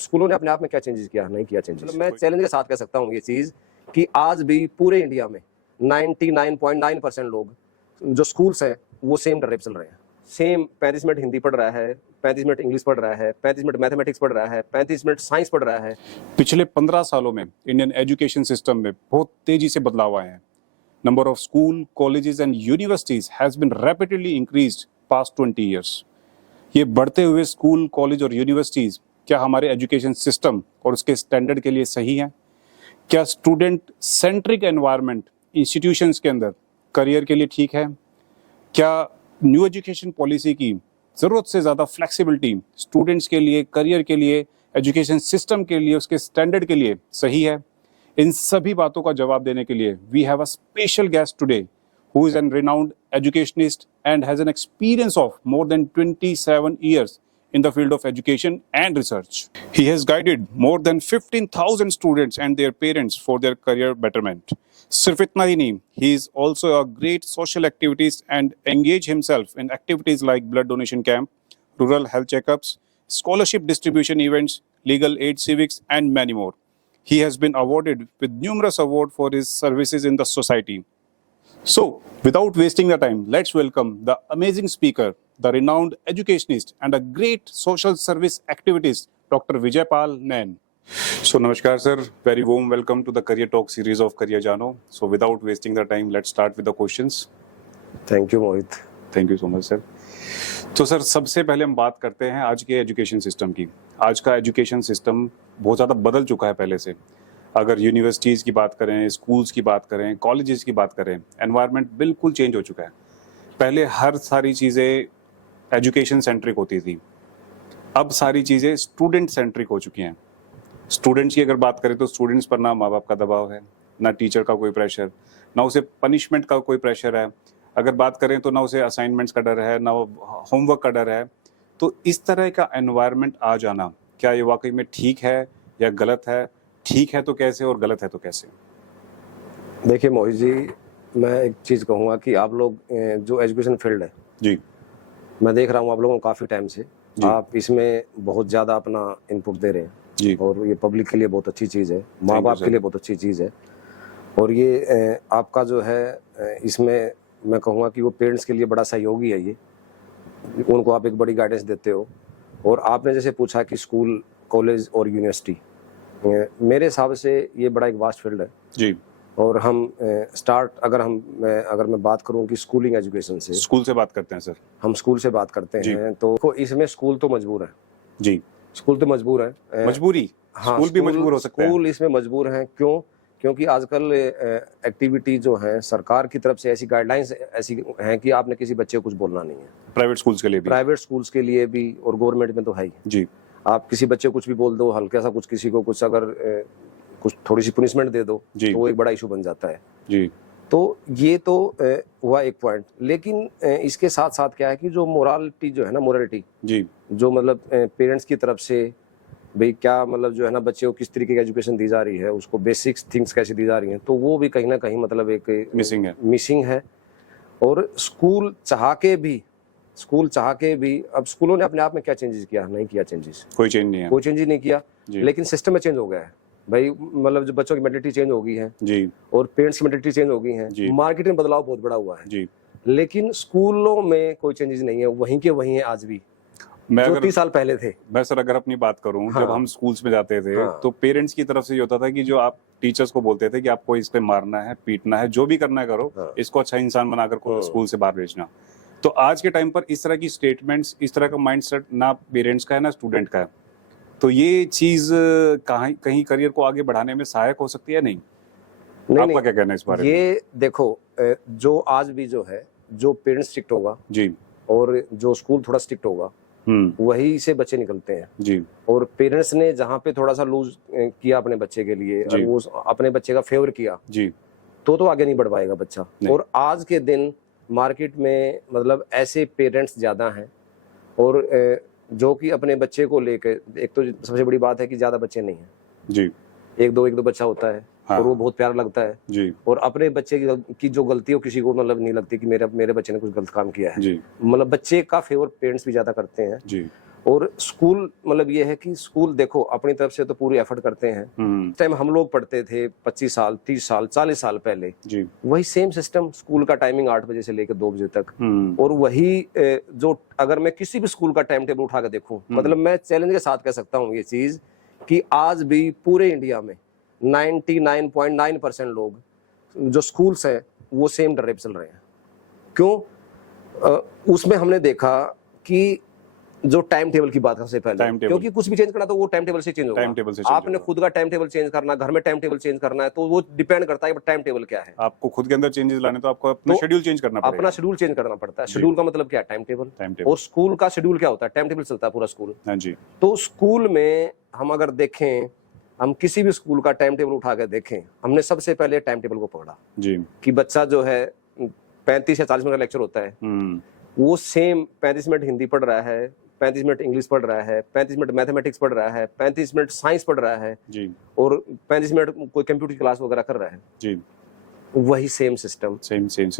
स्कूलों ने अपने आप में क्या चेंजेस किया, नहीं किया चेंजेस। मतलब मैं चैलेंज के साथ कह सकता हूँ ये चीज कि आज भी पूरे इंडिया में 99.9% लोग जो स्कूल्स हैं वो सेम डर पे चल रहे हैं। सेम 35 मिनट हिंदी पढ़ रहा है, 35 मिनट इंग्लिश पढ़ रहा है, 35 मिनट मैथमेटिक्स पढ़ रहा है, 35 मिनट साइंस पढ़ रहा है। पिछले 15 सालों में इंडियन एजुकेशन सिस्टम में बहुत तेजी से बदलाव आए हैं। Number of school, colleges and universities has been rapidly increased past 20 years. ये बढ़ते हुए स्कूल, कॉलेज और यूनिवर्सिटीज क्या हमारे एजुकेशन सिस्टम और उसके स्टैंडर्ड के लिए सही हैं? क्या स्टूडेंट सेंट्रिक एनवायरनमेंट इंस्टीट्यूशंस के अंदर करियर के लिए ठीक है? क्या न्यू एजुकेशन पॉलिसी की ज़रूरत से ज़्यादा फ्लेक्सिबिलिटी स्टूडेंट्स के लिए, करियर के लिए, एजुकेशन सिस्टम के लिए, उसके स्टैंडर्ड के लिए सही है? इन सभी बातों का जवाब देने के लिए we have a special guest today who is a renowned educationist and has an experience of more than 27 years in the field of education and research. He has guided more than 15,000 students and their parents for their career betterment. Sirf itna hi nahi, he is also a great social activist and engage himself in activities like blood donation camp, rural health checkups, scholarship distribution events, legal aid civics, and many more. He has been awarded with numerous awards for his services in the society. So, without wasting the time, let's welcome the amazing speaker, the renowned educationist and a great social service activist, Dr. Vijaypal Nain. So, namaskar sir, very warm welcome to the Career Talk series of Career Jano. So, without wasting the time, let's start with the questions. Thank you Mohit. Thank you so much sir. तो sir, सबसे पहले हम बात करते हैं आज के education system की। आज का एजुकेशन सिस्टम बहुत ज़्यादा बदल चुका है पहले से। अगर यूनिवर्सिटीज़ की बात करें, स्कूल्स की बात करें, कॉलेजेस की बात करें, एनवायरनमेंट बिल्कुल चेंज हो चुका है। पहले हर सारी चीज़ें एजुकेशन सेंट्रिक होती थी, अब सारी चीज़ें स्टूडेंट सेंट्रिक हो चुकी हैं। स्टूडेंट्स की अगर बात करें तो स्टूडेंट्स पर ना माँ बाप का दबाव है, ना टीचर का कोई प्रेशर, ना उसे पनिशमेंट का कोई प्रेशर है। अगर बात करें तो ना उसे असाइनमेंट्स का डर है, ना होमवर्क का डर है। तो इस तरह का एनवायरनमेंट आ जाना, क्या ये वाकई में ठीक है या गलत है? ठीक है तो कैसे और गलत है तो कैसे? देखिए मोहित जी, मैं एक चीज़ कहूँगा कि आप लोग जो एजुकेशन फील्ड है जी, मैं देख रहा हूँ आप लोगों को काफ़ी टाइम से आप इसमें बहुत ज़्यादा अपना इनपुट दे रहे हैं जी, और ये पब्लिक के लिए बहुत अच्छी चीज़ है, माँ बाप के लिए बहुत अच्छी चीज़ है। और ये आपका जो है इसमें मैं कहूँगा कि वो पेरेंट्स के लिए बड़ा सहयोगी है। ये उनको आप एक बड़ी गाइडेंस देते हो। और आपने जैसे पूछा कि स्कूल, कॉलेज और यूनिवर्सिटी, मेरे हिसाब से ये बड़ा एक वास्ट फील्ड है जी। और हम स्टार्ट अगर मैं बात करूं कि स्कूलिंग एजुकेशन से, स्कूल से बात करते हैं सर। हम स्कूल से बात करते हैं तो इसमें स्कूल तो मजबूर है जी, स्कूल तो मजबूर है। मजबूरी? हाँ, स्कूल भी मजबूर हो सकते हैं। स्कूल इसमें मजबूर हैं। क्यों? क्योंकि आजकल एक्टिविटी जो है सरकार की तरफ से ऐसी गाइडलाइंस ऐसी हैं कि आपने किसी बच्चे को कुछ बोलना नहीं है। प्राइवेट स्कूल्स के लिए भी, प्राइवेट स्कूल्स के लिए भी और गवर्नमेंट में तो है ही जी। आप किसी बच्चे को कुछ भी बोल दो, हल्का सा कुछ, किसी को कुछ अगर कुछ थोड़ी सी पनिशमेंट दे दो तो वो एक बड़ा इशू बन जाता है जी। तो ये तो हुआ एक पॉइंट। लेकिन इसके साथ साथ क्या है कि जो मोरालिटी जो है ना, मोरालिटी जी, जो मतलब पेरेंट्स की तरफ से भाई क्या मतलब जो है ना बच्चे को किस तरीके की एजुकेशन दी जा रही है, उसको बेसिक्स थिंग्स कैसे दी जा रही हैं, तो वो भी कहीं ना कहीं मतलब एक मिसिंग है। और स्कूल चाह के भी अब स्कूलों ने अपने आप में क्या चेंजेस किया, नहीं किया चेंजेस, कोई चेंज नहीं है, कोई चेंज ही नहीं किया। लेकिन सिस्टम में चेंज हो गया है भाई, मतलब जो बच्चों की मेंटालिटी चेंज हो गई है जी, और पेरेंट्स की मेंटालिटी चेंज हो गई है, मार्केट में बदलाव बहुत बड़ा हुआ है जी। लेकिन स्कूलों में कोई चेंजेस नहीं है, वहीं के वहीं है आज भी, जो 30 साल पहले थे। मैं सर अगर अपनी बात करूं, जब हम स्कूल्स में जाते थे तो पेरेंट्स की तरफ से ये होता था कि जो आप टीचर्स को बोलते थे कि आपको इस पे मारना है, पीटना है, जो भी करना है करो, इसको अच्छा इंसान बनाकर स्कूल से बाहर भेजना। तो आज के टाइम पर इस तरह की स्टेटमेंट्स, इस तरह का माइंडसेट ना पेरेंट्स का है ना स्टूडेंट का है। तो ये चीज कहीं करियर को आगे बढ़ाने में सहायक हो सकती है? नहीं, आपका क्या कहना है इस बारे में? ये देखो, जो आज भी जो है, जो पेरेंट्स स्ट्रिक्ट होगा जी और जो स्कूल थोड़ा स्ट्रिक्ट होगा, वही से बच्चे निकलते हैं जी। और पेरेंट्स ने जहाँ पे थोड़ा सा लूज किया अपने बच्चे के लिए और वो अपने बच्चे का फेवर किया जी, तो आगे नहीं बढ़ पाएगा बच्चा। और आज के दिन मार्केट में मतलब ऐसे पेरेंट्स ज्यादा हैं और जो कि अपने बच्चे को लेकर, एक तो सबसे बड़ी बात है कि ज्यादा बच्चे नहीं हैं जी, एक दो बच्चा होता है और वो बहुत प्यारा लगता है जी। और अपने बच्चे की जो गलती हो किसी को नहीं लगती कि मेरे बच्चे ने कुछ गलत काम किया है जी। मतलब बच्चे का फेवर पेरेंट्स भी ज्यादा करते हैं जी। और स्कूल मतलब ये है कि स्कूल देखो अपनी तरफ से तो पूरी एफर्ट करते हैं। टाइम हम लोग पढ़ते थे 25 साल 30 साल 40 साल पहले जी, वही सेम सिस्टम, स्कूल का टाइमिंग 8 बजे से लेकर 2 बजे तक, और वही जो अगर मैं किसी भी स्कूल का टाइम टेबल उठा कर देखूं, मतलब मैं चैलेंज के साथ कह सकता हूँ ये चीज कि आज भी पूरे इंडिया में 99.9% लोग जो स्कूल्स हैं वो सेम डर पे चल रहे हैं। क्यों? उसमें हमने देखा कि जो टाइम टेबल की बात सबसे पहले, क्योंकि कुछ भी चेंज करना तो वो टाइम टेबल से चेंज होगा। आपने खुद का टाइम टेबल चेंज करना, घर में टाइम टेबल चेंज करना है, तो वो डिपेंड करता है कि टाइम टेबल क्या है। आपको खुद के अंदर चेंजेस लाने तो आपको अपना शेड्यूल चेंज करना पड़ेगा। अपना शेड्यूल चेंज करना पड़ता है। शेड्यूल का मतलब क्या है? Time table. और स्कूल का शेड्यूल क्या होता है? टाइम टेबल चलता है पूरा स्कूल। हाँ जी। तो स्कूल में हम अगर देखें, हम किसी भी स्कूल का टाइम टेबल उठा कर देखें, हमने सबसे पहले टाइम टेबल को पकड़ा जी, कि बच्चा जो है 35 या 40 मिनट का लेक्चर होता है, वो सेम 35 मिनट हिंदी पढ़ रहा है, 35 मिनट इंग्लिश पढ़ रहा है, 35 मिनट मैथमेटिक्स पढ़ रहा है, 35 मिनट साइंस पढ़ रहा है जी, और 35 मिनट कोई कंप्यूटर क्लास वगैरह कर रहा है जी। वही सेम सिस्टम।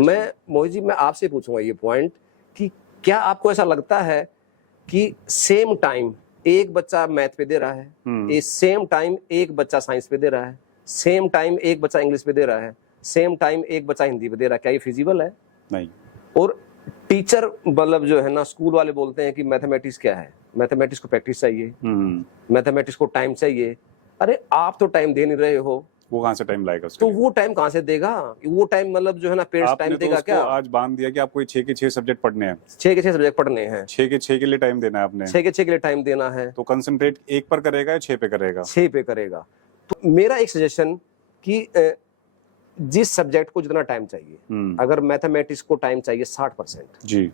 मैं मोहित जी, मैं आपसे पूछूंगा ये पॉइंट कि क्या आपको ऐसा लगता है कि सेम टाइम एक बच्चा मैथ पे दे रहा है, सेम टाइम एक बच्चा साइंस पे दे रहा है, सेम टाइम एक बच्चा इंग्लिश पे दे रहा है, सेम टाइम एक बच्चा हिंदी पे दे रहा है, क्या ये फिजिबल है? नहीं। और टीचर मतलब जो है ना, स्कूल वाले बोलते हैं कि मैथमेटिक्स क्या है, मैथमेटिक्स को प्रैक्टिस चाहिए, मैथमेटिक्स को टाइम चाहिए। अरे आप तो टाइम दे नहीं रहे हो, वो कहाँ से टाइम लाएगा? तो वो टाइम कहाँ से देगा? वो टाइम मतलब जो है ना पेरेंट्स टाइम देगा क्या? आज बांध दिया कि आपको 6 के 6 सब्जेक्ट पढ़ने हैं, 6 के 6 सब्जेक्ट पढ़ने हैं, 6 के 6 के लिए टाइम देना है आपने, 6 के 6 के लिए टाइम देना है, तो कंसंट्रेट 1 पर करेगा या 6 पे करेगा? 6 पे करेगा। तो मेरा एक सजेशन कि जिस सब्जेक्ट को जितना टाइम चाहिए, अगर मैथमेटिक्स को टाइम चाहिए 60% जी,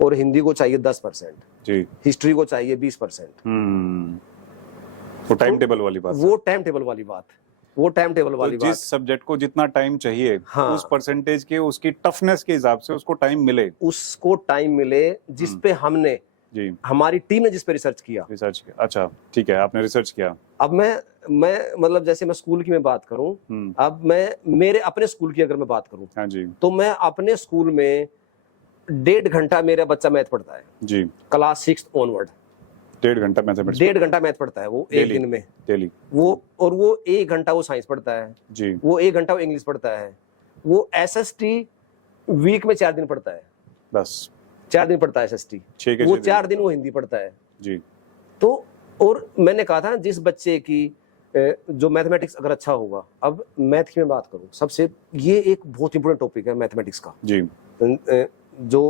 और हिंदी को चाहिए 10% जी, हिस्ट्री को चाहिए 20%, वो टाइम टेबल वाली बात, वो टाइम टेबल वाली बात, वो टाइम टेबल वाली बात। जिस सब्जेक्ट को जितना टाइम चाहिए, हाँ, उस परसेंटेज के उसकी टफनेस के हिसाब से उसको टाइम मिले, उसको टाइम मिले जिस पे हमने जी, हमारी टीम ने जिस पे रिसर्च किया। अच्छा ठीक है, आपने रिसर्च किया। अब मैं मतलब जैसे मैं स्कूल की मैं बात करूं, अब मैं मेरे अपने स्कूल की अगर मैं बात करूं, हाँ जी, तो मैं अपने स्कूल में 1.5 घंटा मेरा बच्चा मैथ पढ़ता है जी, क्लास 6 ऑनवर्ड 1.5 घंटा मैथमेटिक्स, 1.5 घंटा मैथ पढ़ता है वो एक दिन में डेली, वो और वो 1 घंटा वो साइंस पढ़ता है जी, वो 1 घंटा वो इंग्लिश पढ़ता है, वो SST वीक में 4 दिन पढ़ता है, बस 4 दिन पढ़ता है SST, वो 4 दिन वो हिंदी पढ़ता है जी। तो और मैंने कहा था जिस बच्चे की जो मैथमेटिक्स अगर अच्छा होगा, अब मैथ की मैं बात करूं, सबसे ये एक बहुत इंपॉर्टेंट टॉपिक है मैथमेटिक्स का जी, जो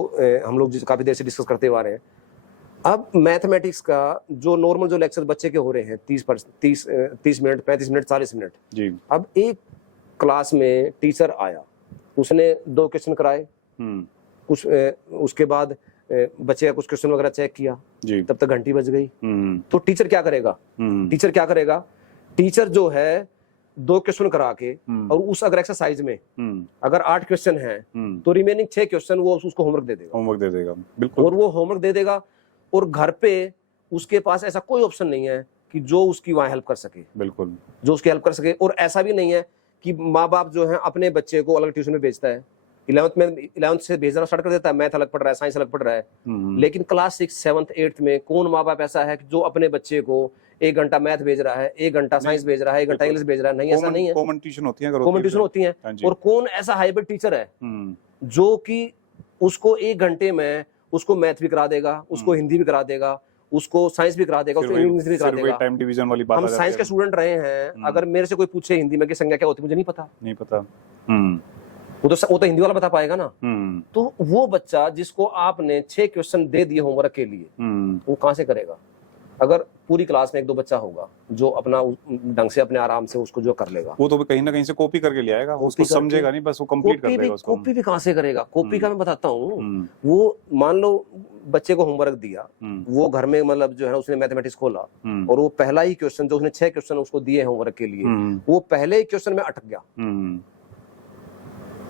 हम लोग काफी देर से डिस्कस करते हुए आ रहे हैं। अब मैथमेटिक्स का जो नॉर्मल जो लेक्चर बच्चे के हो रहे हैं 30 मिनट 35 मिनट 40 मिनट जी, अब एक क्लास में टीचर आया, उसने 2 क्वेश्चन कराए, कुछ उसके बाद बच्चे का कुछ क्वेश्चन वगैरह चेक किया जी, तब तक घंटी बज गई। तो टीचर क्या करेगा? टीचर क्या करेगा? टीचर जो है 2 क्वेश्चन करा के और उस अगर एक्सरसाइज में अगर 8 क्वेश्चन है तो रिमेनिंग 6 क्वेश्चन वो उसको होमवर्क दे देगा, बिल्कुल, और वो होमवर्क दे देगा, और घर पे उसके पास ऐसा कोई ऑप्शन नहीं है कि जो उसकी वहां हेल्प कर सके, बिल्कुल, जो उसकी हेल्प कर सके। और ऐसा भी नहीं है कि माँ बाप जो है अपने बच्चे को अलग ट्यूशन में भेजता है, 11th से भेजना स्टार्ट कर देता है, मैथ अलग पढ़ रहा है, साइंस अलग पढ़ रहा है, लेकिन क्लास 6 7th 8th में कौन माँ बाप ऐसा है कि जो अपने बच्चे को 1 घंटा मैथ भेज रहा है, 1 घंटा साइंस भेज रहा है, 1 घंटा इंग्लिश भेज रहा है? नहीं, ऐसा नहीं है। कॉमन ट्यूशन होती है, कॉमन ट्यूशन होती है। और कौन ऐसा हाइब्रिड टीचर है जो कि उसको 1 घंटे में उसको मैथ भी करा देगा, उसको हिंदी भी करा देगा, उसको साइंस भी करा देगा, उसको इंग्लिश भी करा देगा। टाइम डिवीजन वाली बात। हम साइंस के स्टूडेंट रहे हैं, अगर मेरे से कोई पूछे हिंदी में कि संज्ञा क्या होती है, मुझे नहीं पता। वो तो हिंदी वाला बता पाएगा ना। तो वो बच्चा जिसको आपने 6 क्वेश्चन दे दिए होमवर्क के लिए, वो कहां से करेगा? अगर पूरी क्लास में 1-2 बच्चा होगा जो अपना ढंग से अपने आराम से उसको जो कर लेगा, वो तो कहीं ना कहीं से कॉपी करके ले आएगा, उसको समझेगा नहीं, बस वो कंप्लीट कर देगा उसको। कॉपी भी कहां से करेगा? कॉपी का मैं बताता हूँ, वो मान लो बच्चे को होमवर्क दिया, वो घर में मतलब जो है उसने मैथमेटिक्स खोला, और वो पहला ही क्वेश्चन जो उसने 6 क्वेश्चन उसको दिए होमवर्क के लिए, वो पहले ही क्वेश्चन में अटक गया,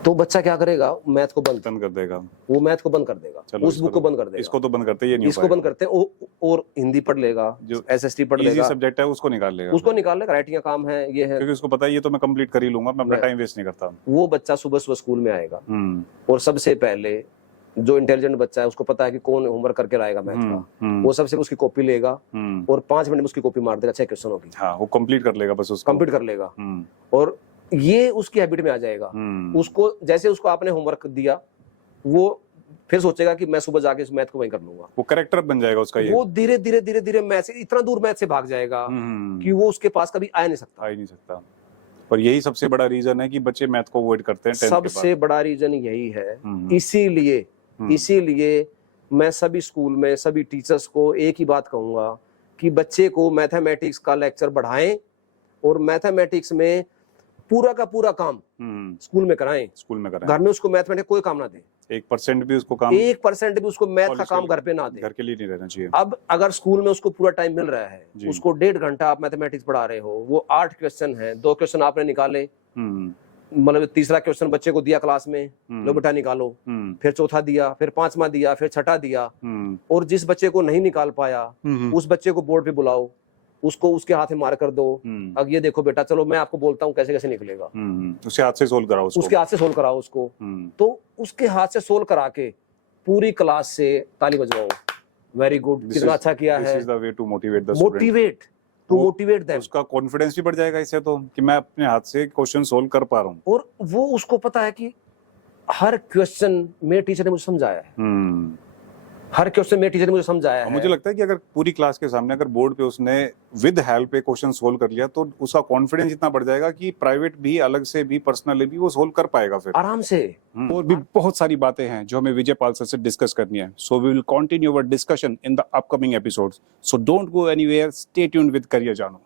तो बच्चा क्या करेगा? मैथ को बंद कर देगा, वो मैथ को बंद कर देगा, उस बुक को बंद कर देगा। इसको तो बंद करते ही नहीं, इसको बंद करते हैं, और हिंदी पढ़ लेगा, जो SST पढ़ लेगा, इजी सब्जेक्ट है उसको निकाल लेगा, राइटिंग का काम है, ये है, क्योंकि उसको पता है ये तो मैं कंप्लीट कर ही लूंगा, मैं अपना टाइम वेस्ट नहीं करता। वो बच्चा सुबह सुबह स्कूल में आएगा और सबसे पहले जो इंटेलिजेंट बच्चा है उसको पता है कि कौन होमवर्क करके लाएगा मैथ का, वो सबसे उसकी कॉपी लेगा और 5 मिनट में उसकी कॉपी मार देगा 6 क्वेश्चन होगी। हाँ, वो कंप्लीट कर लेगा, बस उसको कंप्लीट कर लेगा और ये उसकी हैबिट में आ जाएगा। उसको जैसे उसको आपने होमवर्क दिया, वो फिर सोचेगा कि मैं सुबह जाके इस मैथ को वहीं कर लूंगा, वो कैरेक्टर बन जाएगा उसका। ये वो धीरे धीरे धीरे धीरे मैथ से इतना दूर मैथ से भाग जाएगा कि वो उसके पास कभी आ नहीं सकता। और यही सबसे बड़ा रीजन है कि बच्चे मैथ को अवॉइड करते हैं 10th के बाद। सबसे बड़ा रीजन यही है। इसीलिए मैं सभी स्कूल में सभी टीचर्स को एक ही बात कहूंगा कि बच्चे को मैथमेटिक्स का लेक्चर बढ़ाएं और मैथमेटिक्स में पूरा का पूरा काम स्कूल में कराएं। घर में उसको मैथमेटिक्स कोई काम ना दे, 1% भी उसको काम, 1% भी उसको मैथ का काम घर पे ना दे, घर के लिए नहीं रहना चाहिए। अब अगर स्कूल में उसको पूरा टाइम मिल रहा है, उसको 1.5 घंटा आप मैथमेटिक्स पढ़ा रहे हो, वो 8 क्वेश्चन है, 2 क्वेश्चन आपने निकाले, मतलब तीसरा क्वेश्चन बच्चे को दिया क्लास में, लो बेटा निकालो, फिर चौथा दिया, फिर 5वां दिया, फिर 6ठा दिया, और जिस बच्चे को नहीं निकाल पाया उस बच्चे को बोर्ड पे बुलाओ, उसको उसके हाथ में मार कर दो, अब ये देखो बेटा, चलो मैं आपको बोलता हूँ कैसे कैसे निकलेगा, उसके हाथ से सोल्व कराओ उसको, उसके हाथ से सोल्व कराओ उसको। तो उसके हाथ से सोल्व करा के पूरी क्लास से ताली बजवाओ, वेरी गुड, कितना अच्छा किया है। This is the way to motivate the student, motivate them. उसका कॉन्फिडेंस भी बढ़ जाएगा इससे, तो कि मैं अपने हाथ से क्वेश्चन सोल्व कर पा रहा हूँ, और वो उसको पता है कि हर क्वेश्चन मेरे टीचर ने मुझे समझाया है, हर क्वेश्चन मेरे टीचर ने मुझे समझाया है। मुझे लगता है कि अगर पूरी क्लास के सामने अगर बोर्ड पे उसने विद हेल्प पे क्वेश्चन सोल्व कर लिया तो उसका कॉन्फिडेंस इतना बढ़ जाएगा कि प्राइवेट भी, अलग से भी, पर्सनली भी वो सोल्व कर पाएगा फिर आराम से। और भी बहुत सारी बातें हैं जो हमें विजय पाल सर से डिस्कस करनी है, so we will continue our discussion in the upcoming episodes, so don't go anywhere, stay tuned with career जानो।